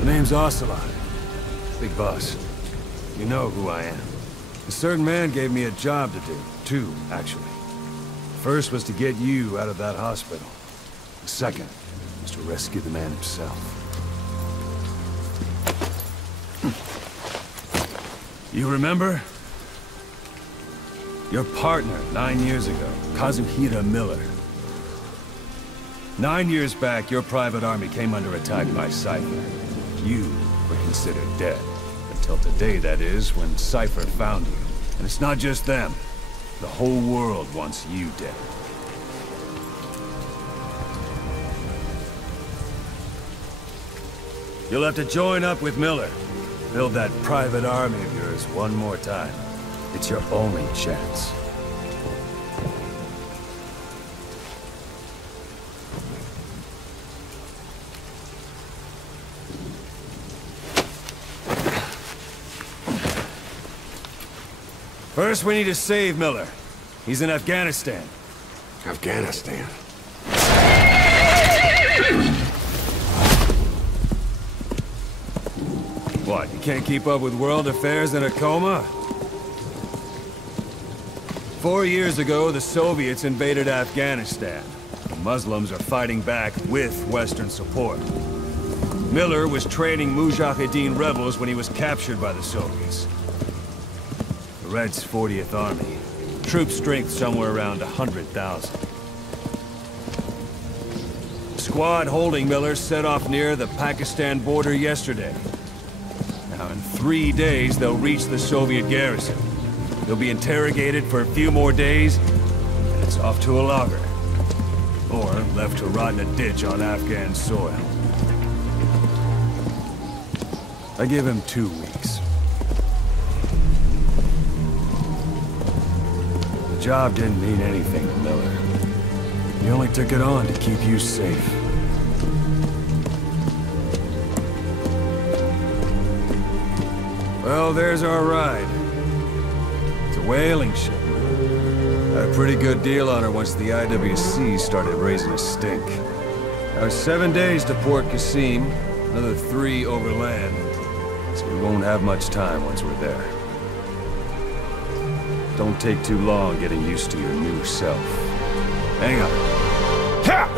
The name's Ocelot. Big boss. You know who I am. A certain man gave me a job to do. Two, actually. First was to get you out of that hospital. The second was to rescue the man himself. You remember? Your partner 9 years ago, Kazuhira Miller. 9 years back, your private army came under attack by Cypher. You were considered dead. Until today, that is, when Cypher found you. And it's not just them. The whole world wants you dead. You'll have to join up with Miller. Build that private army of yours one more time. It's your only chance. First, we need to save Miller. He's in Afghanistan. Afghanistan? What, you can't keep up with world affairs in a coma? 4 years ago, the Soviets invaded Afghanistan. The Muslims are fighting back with Western support. Miller was training Mujahideen rebels when he was captured by the Soviets. The Reds' 40th Army. Troop strength somewhere around 100,000. The squad holding Miller set off near the Pakistan border yesterday. Now, in 3 days, they'll reach the Soviet garrison. They'll be interrogated for a few more days, and it's off to a lager. Or left to rot in a ditch on Afghan soil. I give him 2 weeks. The job didn't mean anything to Miller. He only took it on to keep you safe. Well, there's our ride. It's a whaling ship. Had a pretty good deal on her once the IWC started raising a stink. Now, 7 days to Port Qasim, another 3 overland. So we won't have much time once we're there. Don't take too long getting used to your new self. Hang on. Ha!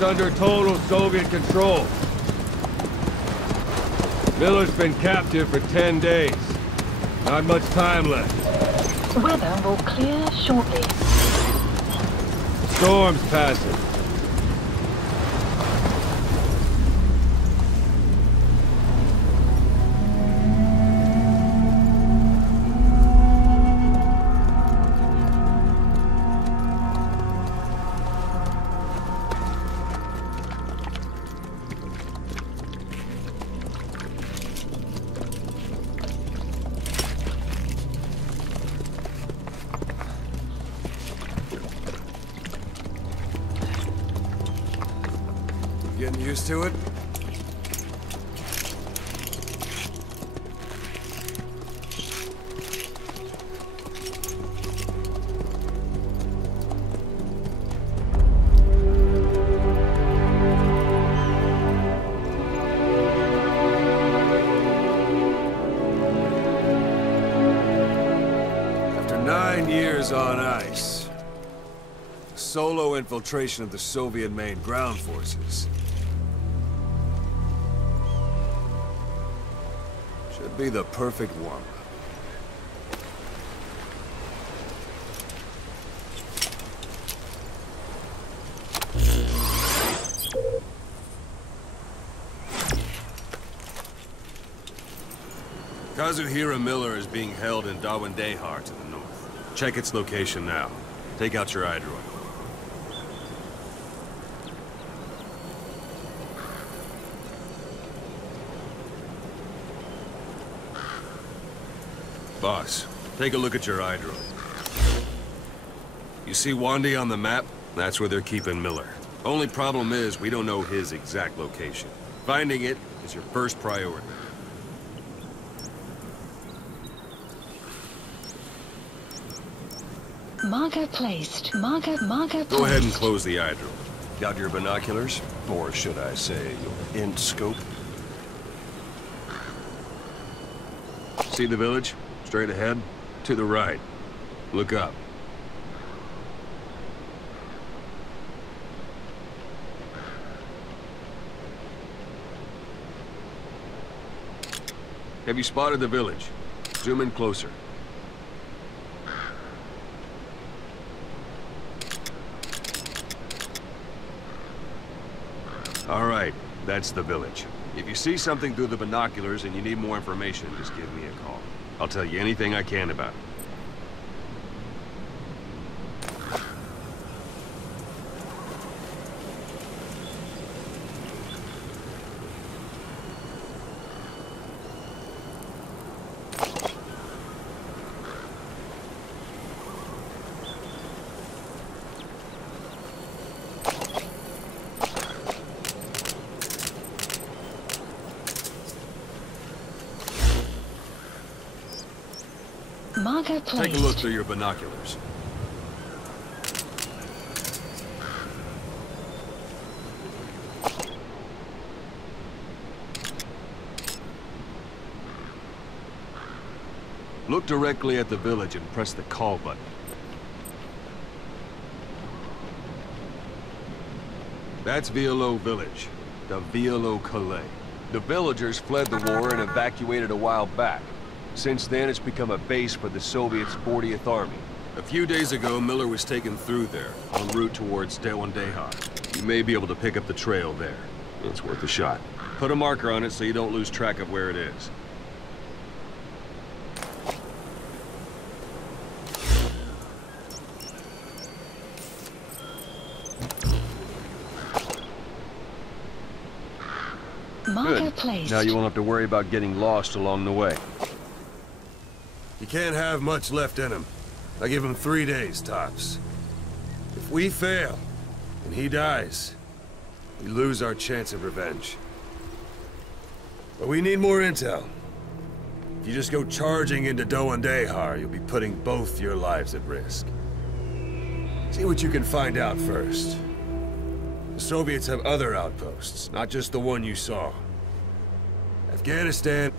It's under total Soviet control. Miller's been captive for 10 days. Not much time left. Weather will clear shortly. Storm's passing. Getting used to it? After 9 years on ice, solo infiltration of the Soviet main ground forces should be the perfect warm-up. Kazuhira Miller is being held in Dawandehar to the north. Check its location now. Take out your iDroid. Boss, take a look at your iDroid. You see Wandy on the map? That's where they're keeping Miller. Only problem is, we don't know his exact location. Finding it is your first priority. Marker placed. Marker placed. Go ahead and close the iDroid. Got your binoculars? Or should I say, your end-scope? See the village? Straight ahead? To the right. Look up. Have you spotted the village? Zoom in closer. All right, that's the village. If you see something through the binoculars and you need more information, just give me a call. I'll tell you anything I can about it. Marker placed. Take a look through your binoculars. Look directly at the village and press the call button. That's Violo Village, the Violo Calais. The villagers fled the war and evacuated a while back. Since then, it's become a base for the Soviets' 40th Army. A few days ago, Miller was taken through there, en route towards Dawandehar. You may be able to pick up the trail there. It's worth a shot. Put a marker on it so you don't lose track of where it is. Marker placed. Now you won't have to worry about getting lost along the way. You can't have much left in him. I give him 3 days, tops. If we fail, and he dies, we lose our chance of revenge. But we need more intel. If you just go charging into Dawandehar, you'll be putting both your lives at risk. See what you can find out first. The Soviets have other outposts, not just the one you saw. Afghanistan.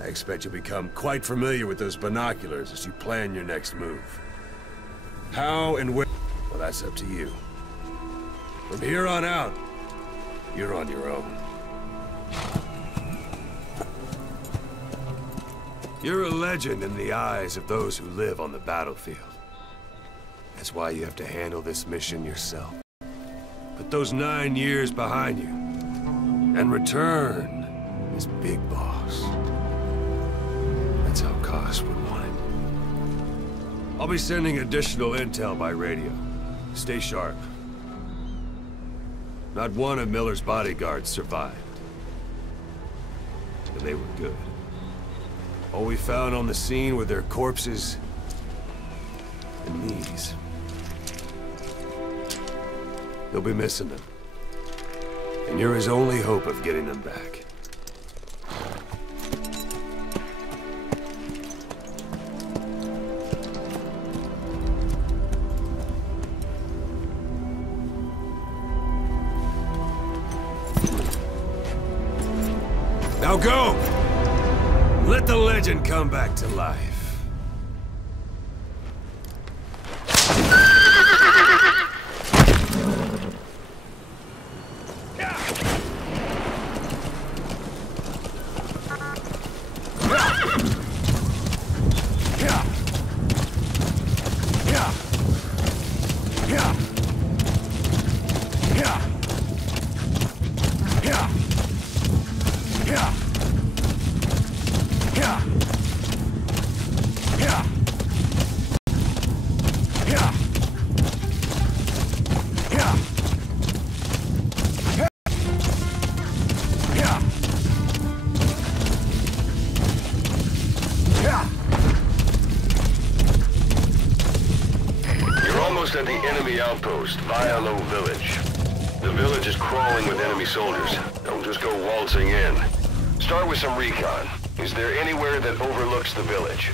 I expect you'll become quite familiar with those binoculars as you plan your next move. How and where, well, that's up to you. From here on out, you're on your own. You're a legend in the eyes of those who live on the battlefield. That's why you have to handle this mission yourself. Put those 9 years behind you, and return as Big Boss. That's how Koss would want it. I'll be sending additional intel by radio. Stay sharp. Not one of Miller's bodyguards survived. And they were good. All we found on the scene were their corpses and knees. You'll be missing them. And you're his only hope of getting them back. Now go! Let the legend come back to life. At the enemy outpost, Vialo Village. The village is crawling with enemy soldiers. Don't just go waltzing in. Start with some recon. Is there anywhere that overlooks the village?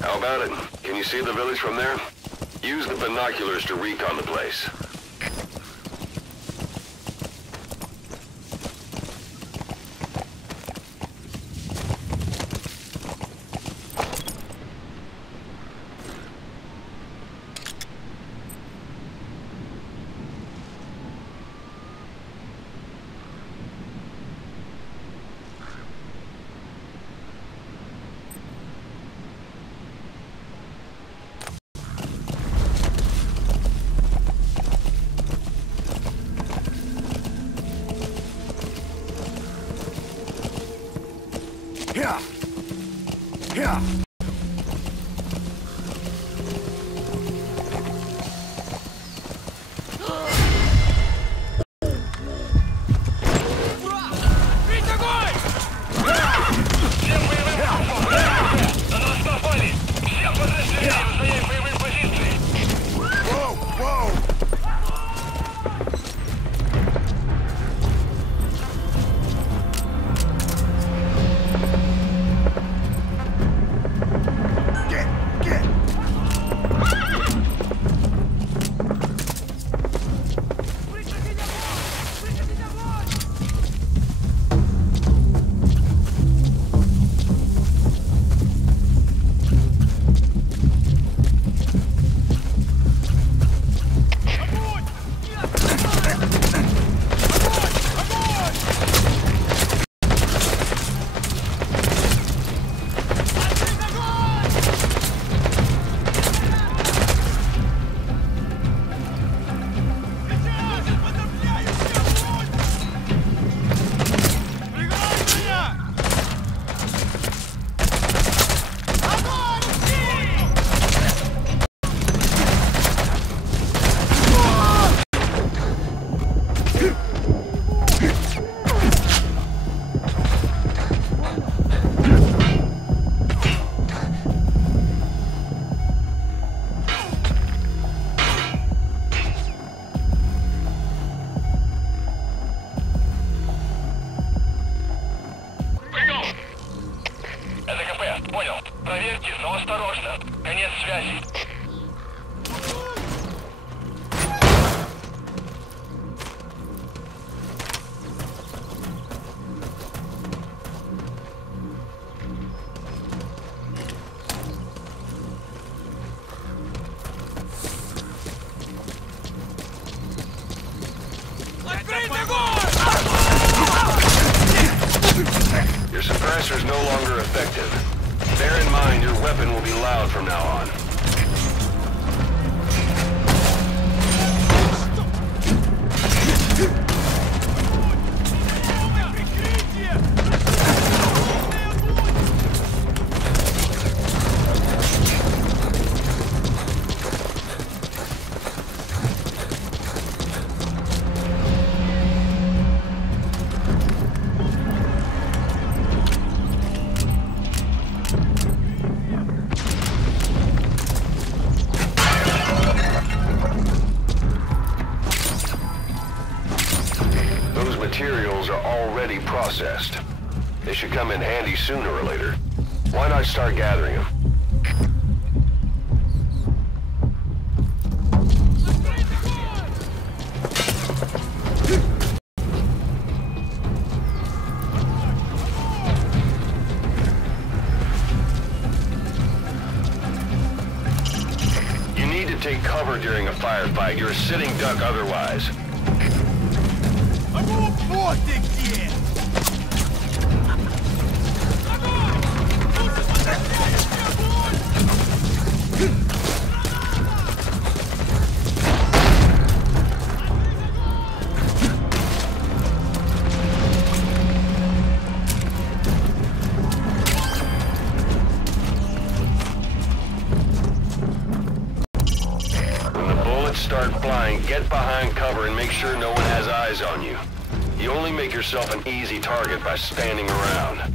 How about it? Can you see the village from there? Use the binoculars to recon the place. Yeah. Yeah. Suppressor's no longer effective. Bear in mind your weapon will be loud from now on. Materials are already processed. They should come in handy sooner or later. Why not start gathering them? You need to take cover during a firefight. You're a sitting duck otherwise. Вот ты где! When the bullets start flying, get behind cover and make sure no one has eyes on you. You only make yourself an easy target by standing around.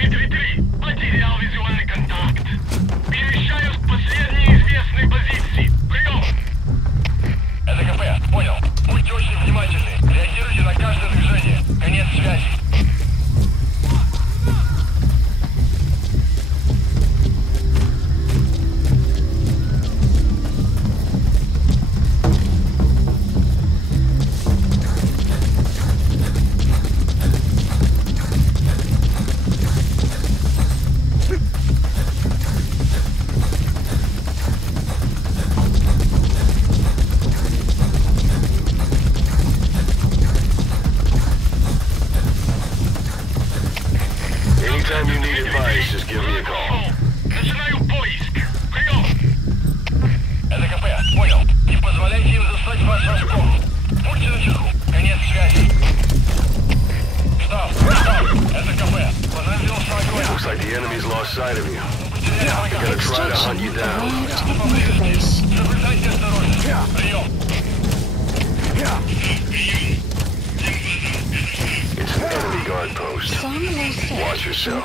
pt2, потерял визуальный контакт. Anytime you need advice, just give me a call. Начинаю поиск. Прием. Это КП, понял. Не позволяйте им застать вас врасплох. Будьте начеку. Конец связи. Штаб. Это КП. Понадеялся огонь. Looks like the enemy's lost sight of you. They're gonna try to hunt you down. Соблюдайте осторожность. Прием. It's an enemy guard post. Some will say Watch yourself.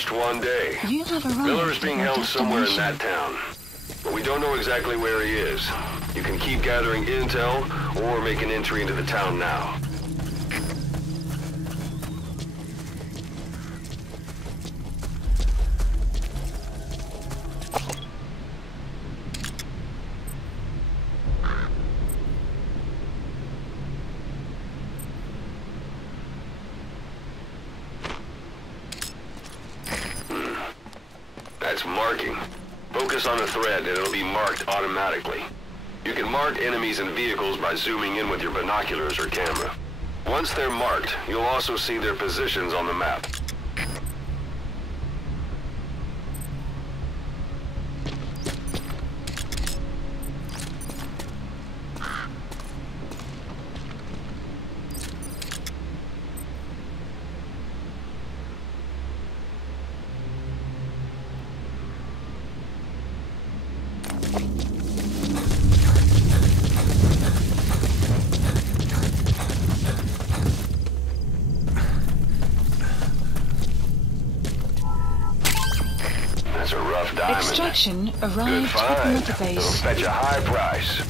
least one day. You have arrived. Miller is being at your held somewhere in destination. that town. But we don't know exactly where he is. You can keep gathering intel, or make an entry into the town now. That's marking. Focus on the thread and it'll be marked automatically. You can mark enemies and vehicles by zooming in with your binoculars or camera. Once they're marked, you'll also see their positions on the map. That's a rough diamond. Extraction Good arrived at find. Mother It'll Base. fetch a high price.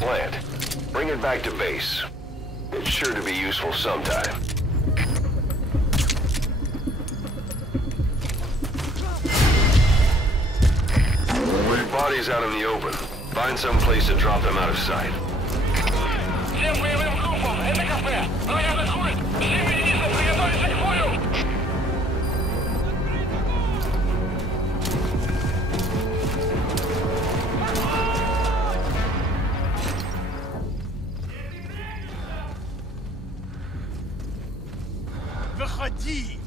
Plant. Bring it back to base. It's sure to be useful sometime. With bodies out in the open, find some place to drop them out of sight. Всем боевым группам, это кафе. Врага атакует. Все единицы приготовиться к бою. Выходи!